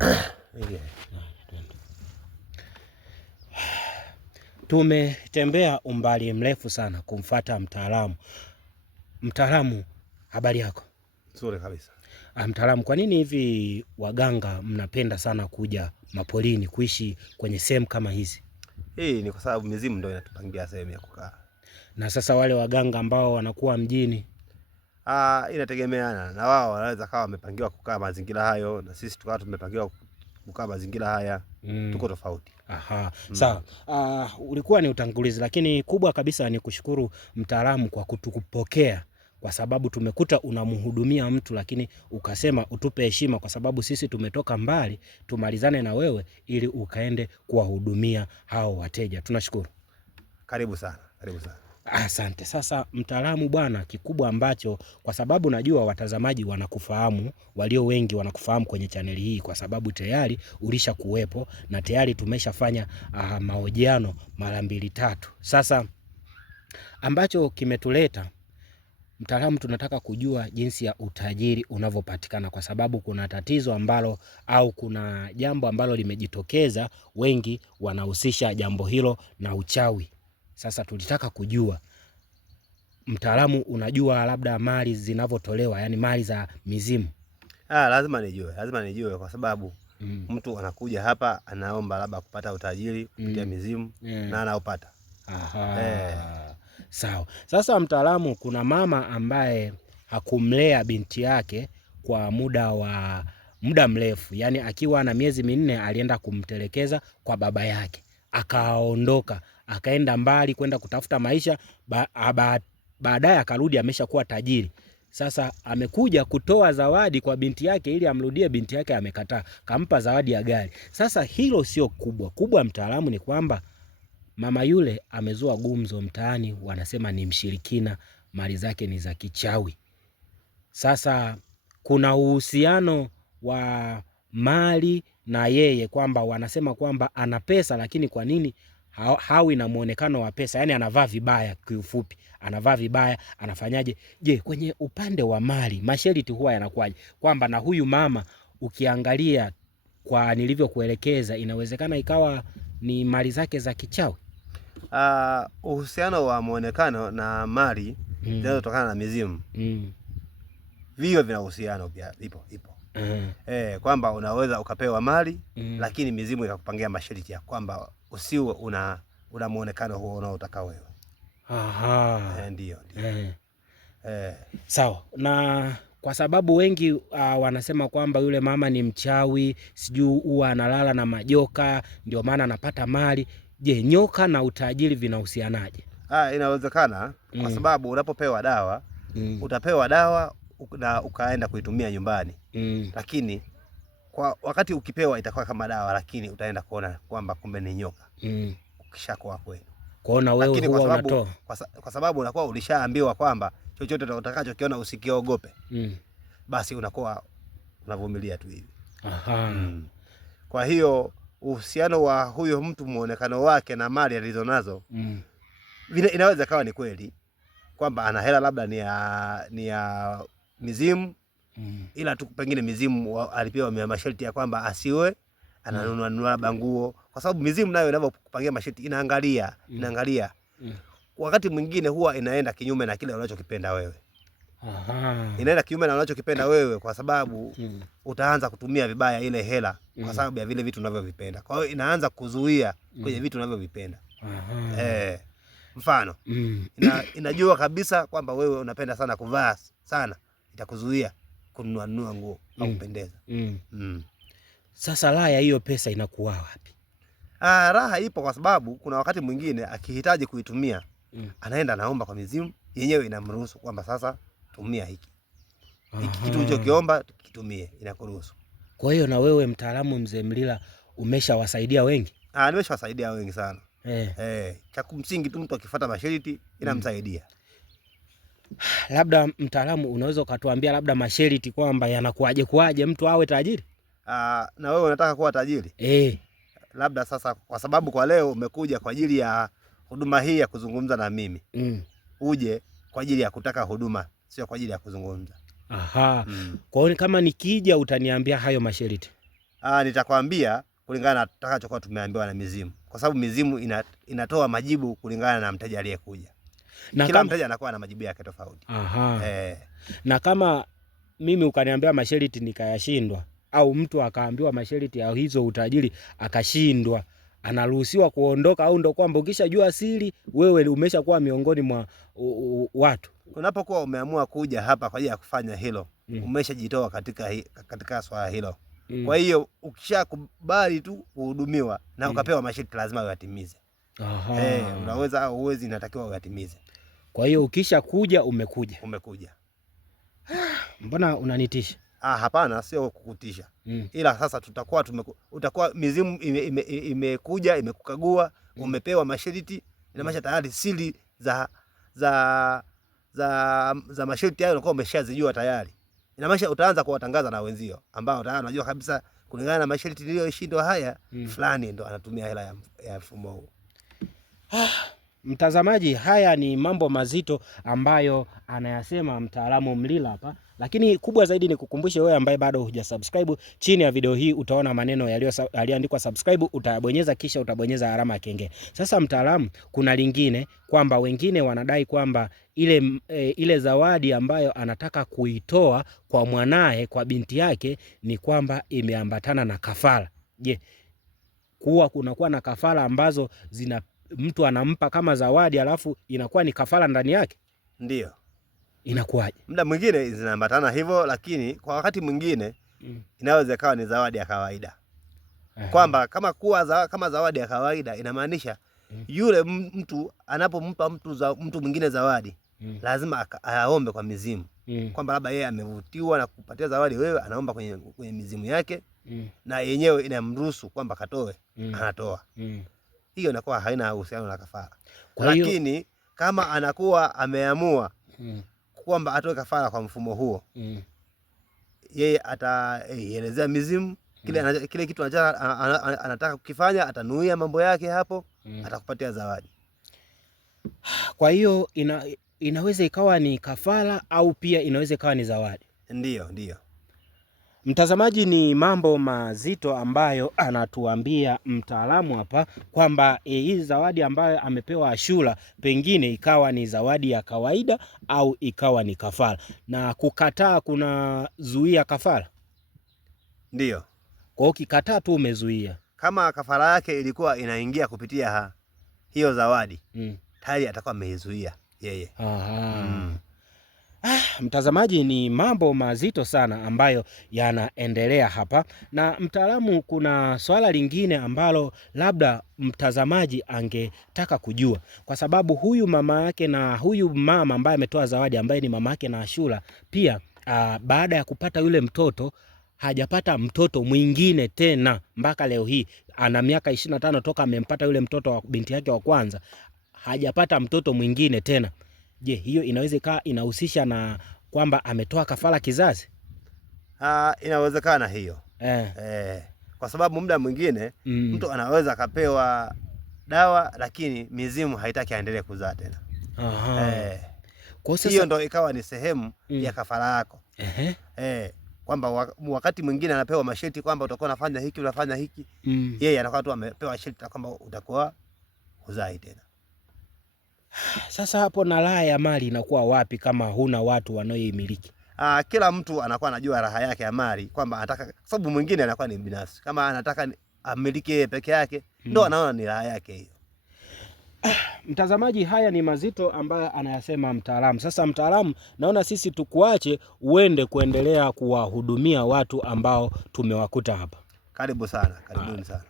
Yeah. Tumetembea umbali mrefu sana kumfata mtaalamu. Mtaalamu, habari yako? Nzuri kabisa. Mtaalamu, kwa nini hivi waganga mnapenda sana kuja mapolini kuishi kwenye sehemu kama hizi? Hii ni kwa sababu mizimu ndio inatupangia sehemu ya kukaa. Na sasa wale waganga ambao wanakuwa mjini? Inategemeana na wao, wanaweza kawa wamepangiwa kukaa mazingira hayo na sisi tukawa tumepangiwa kukaa mazingira haya. Tuko tofauti. Aha. Sawa. Ulikuwa ni utangulizi, lakini kubwa kabisa ni kushukuru mtaalamu kwa kutukupokea, kwa sababu tumekuta unamhudumia mtu lakini ukasema utupe heshima kwa sababu sisi tumetoka mbali, tumalizane na wewe ili ukaende kuwahudumia hao wateja. Tunashukuru. Karibu sana. Karibu sana. Asante. Sasa mtaalamu bwana, kikubwa ambacho, kwa sababu najua watazamaji wanakufahamu, walio wengi wanakufahamu kwenye chaneli hii kwa sababu tayari ulisha kuwepo na tayari tumeshafanya mahojiano mara 2-3. Sasa ambacho kimetuleta mtaalamu, tunataka kujua jinsi ya utajiri unavyopatikana, kwa sababu kuna tatizo ambalo au kuna jambo ambalo limejitokeza, wengi wanahusisha jambo hilo na uchawi. Sasa tulitaka kujua mtaalamu, unajua labda mali zinavyotolewa, yani mali za mizimu? Lazima nijue kwa sababu mtu anakuja hapa anaomba labda kupata utajiri kupitia mizimu na anaopata. Sawa. Sasa mtaalamu, kuna mama ambaye hakumlea binti yake kwa muda mrefu, yani akiwa na miezi 4 alienda kumtelekeza kwa baba yake, akaondoka akaenda mbali kwenda kutafuta maisha. Baadaye akarudi ameshakuwa tajiri. Sasa amekuja kutoa zawadi kwa binti yake ili amrudie, binti yake amekataa, kampa zawadi ya gari. Sasa hilo sio kubwa mtaalamu, ni kwamba mama yule amezua gumzo mtaani, wanasema ni mshirikina, mali zake ni za kichawi. Sasa kuna uhusiano wa mali na yeye, kwamba wanasema kwamba ana pesa lakini kwa nini hawi na muonekano wa pesa, yani anavaa vibaya, kiufupi anavaa vibaya, anafanyaje? Je, kwenye upande wa mali masharti huwa yanakuwaje, kwamba na huyu mama ukiangalia kwa nilivyokuelekeza inawezekana ikawa ni mali zake za kichawi? Uhusiano wa muonekano na mali zinazotokana na mizimu vio vina uhusiano pia, ipo. Kwamba unaweza ukapewa mali lakini mizimu ikakupangia masharti ya kwamba usiwe una muonekano huo unaotaka wewe. Ndio. Sawa. Na kwa sababu wengi wanasema kwamba yule mama ni mchawi, sijui huwa analala na majoka ndio maana anapata mali. Je, nyoka na utajiri vinahusianaje? Inawezekana kwa sababu unapopewa dawa utapewa dawa na ukaenda kuitumia nyumbani lakini kwa wakati ukipewa itakuwa kama dawa, lakini utaenda kuona kwamba kumbe ni nyoka ukishakuwa kwenu. Kuona wewe huwa unatoa kwa sababu unakuwa ulishaambiwa kwamba chochote utakachokiona usikiogope. Basi unakuwa unavumilia tu hivi. Kwa hiyo uhusiano wa huyo mtu, muonekano wake na mali alizonazo inaweza kawa ni kweli kwamba ana hela labda ni ya mizimu ila tu pengine mizimu alipewa masharti ya kwamba asiwe ananunua labda nguo, kwa sababu mizimu nayo inapokupangia masharti inaangalia wakati mwingine huwa inaenda kinyume na kile unachokipenda wewe. Inaenda kinyume na unachokipenda wewe kwa sababu utaanza kutumia vibaya ile hela kwa sababu ya vile vitu unavyovipenda. Kwa hiyo inaanza kuzuia kwenye vitu unavyovipenda. Mfano inajua kabisa kwamba wewe unapenda sana kuvaa sana, itakuzuia kununua nguo au kupendeza. Sasa raha ya hiyo pesa inakuwa wapi? Raha ipo kwa sababu kuna wakati mwingine akihitaji kuitumia anaenda naomba kwa mizimu, yenyewe inamruhusu kwamba sasa tumia hiki kitu ulichokiomba kitumie, inakuruhusu. Kwa hiyo na wewe mtaalamu Mzee Mlila umeshawasaidia wengi? Nimeshawasaidia wengi sana. Cha kumsingi tu mtu akifuata masharti inamsaidia. Labda mtaalamu, unaweza ukatuambia labda masharti kwamba yanakuaje mtu awe tajiri? Na wewe unataka kuwa tajiri? Labda sasa, kwa sababu kwa leo umekuja kwa ajili ya huduma hii ya kuzungumza na mimi, uje kwa ajili ya kutaka huduma, sio kwa ajili ya kuzungumza. Kwa hiyo kama nikija utaniambia hayo masharti? Nitakwambia kulingana na tutakachokuwa tumeambiwa na mizimu, kwa sababu mizimu inatoa majibu kulingana na mteja aliyekuja. Kila mteja anakuwa na majibu yake tofauti. Na kama mimi ukaniambia masharti nikayashindwa, au mtu akaambiwa masharti ya hizo utajiri akashindwa, anaruhusiwa kuondoka, au ndo kwamba ukishajua siri wewe umeshakuwa miongoni mwa watu? Unapokuwa umeamua kuja hapa kwa ajili ya kufanya hilo, umeshajitoa katika swala hilo. Kwa hiyo ukishakubali tu kuhudumiwa na ukapewa masharti, lazima uyatimize. Unaweza au uwezi, inatakiwa uyatimize. Kwa hiyo ukisha kuja umekuja. Mbona unanitisha? Hapana, sio kukutisha. Ila sasa utakuwa mizimu imekuja imekukagua, umepewa masharti, inamaanisha tayari siri za masharti hayo unakuwa umeshazijua tayari. Inamaanisha utaanza kuwatangaza na wenzio ambao tayari unajua kabisa kulingana na masharti niliyoshindwa haya, fulani ndo anatumia hela ya mfumo huu. Mtazamaji, haya ni mambo mazito ambayo anayasema mtaalamu Mlila hapa, lakini kubwa zaidi ni kukumbushe wewe ambaye bado hujasubscribe, chini ya video hii utaona maneno yaliyoandikwa subscribe, utabonyeza kisha utabonyeza alama ya kengele. Sasa mtaalamu, kuna lingine kwamba wengine wanadai kwamba ile zawadi ambayo anataka kuitoa kwa mwanae, kwa binti yake, ni kwamba imeambatana na kafara. Je, kunakuwa na kafara ambazo mtu anampa kama zawadi alafu inakuwa ni kafara ndani yake? Ndio. Inakuwaje? Muda mwingine zinaambatana hivyo, lakini kwa wakati mwingine inaweza ikawa ni zawadi ya kawaida. Kwamba kama zawadi ya kawaida inamaanisha yule mtu anapompa mtu mwingine zawadi, lazima aombe kwa mizimu. Kwamba labda yeye amevutiwa na kupatia zawadi wewe, anaomba kwenye mizimu yake, na yenyewe inamruhusu kwamba katoe, anatoa. Hiyo inakuwa haina uhusiano na kafara. Lakini kama anakuwa ameamua kwamba atoe kafara kwa mfumo huo, yeye ataelezea mizimu kile kitu anataka kukifanya, atanuia mambo yake hapo, atakupatia zawadi. Kwa hiyo inaweza ikawa ni kafara au pia inaweza ikawa ni zawadi. Ndio. Mtazamaji, ni mambo mazito ambayo anatuambia mtaalamu hapa kwamba hii zawadi ambayo amepewa Ashura pengine ikawa ni zawadi ya kawaida au ikawa ni kafara, na kukataa kuna zuia kafara. Ndio. Kwa hiyo ukikataa tu umezuia. Kama kafara yake ilikuwa inaingia kupitia hiyo zawadi, tayari atakuwa ameizuia yeye. Mtazamaji, ni mambo mazito sana ambayo yanaendelea hapa. Na mtaalamu, kuna swala lingine ambalo labda mtazamaji angetaka kujua, kwa sababu huyu mama yake na huyu mama ambaye ametoa zawadi ambaye ni mama yake na Ashura pia, baada ya kupata yule mtoto hajapata mtoto mwingine tena mpaka leo hii. Ana miaka 25 toka amempata yule mtoto wa binti yake wa kwanza, hajapata mtoto mwingine tena. Je, hiyo inaweza ikawa inahusisha na kwamba ametoa kafara kizazi? Inawezekana hiyo. Kwa sababu muda mwingine mtu anaweza akapewa dawa lakini mizimu haitaki aendelee kuzaa tena. Kwa sasa hiyo ndo ikawa ni sehemu ya kafara yako. Kwamba wakati mwingine anapewa masharti kwamba utakuwa unafanya hiki unafanya hiki, yeye anakuwa tu amepewa sharti kwamba utakuwa uzai tena. Sasa hapo na raha ya mali inakuwa wapi kama huna watu wanaoimiliki? Kila mtu anakuwa anajua raha yake ya mali, kwamba anataka, sababu mwingine anakuwa ni binafsi, kama anataka amiliki yeye peke yake, ndo anaona ni raha yake hiyo. Mtazamaji, haya ni mazito ambayo anayasema mtaalamu. Sasa mtaalamu, naona sisi tukuache uende kuendelea kuwahudumia watu ambao tumewakuta hapa. Karibu sana, karibuni sana.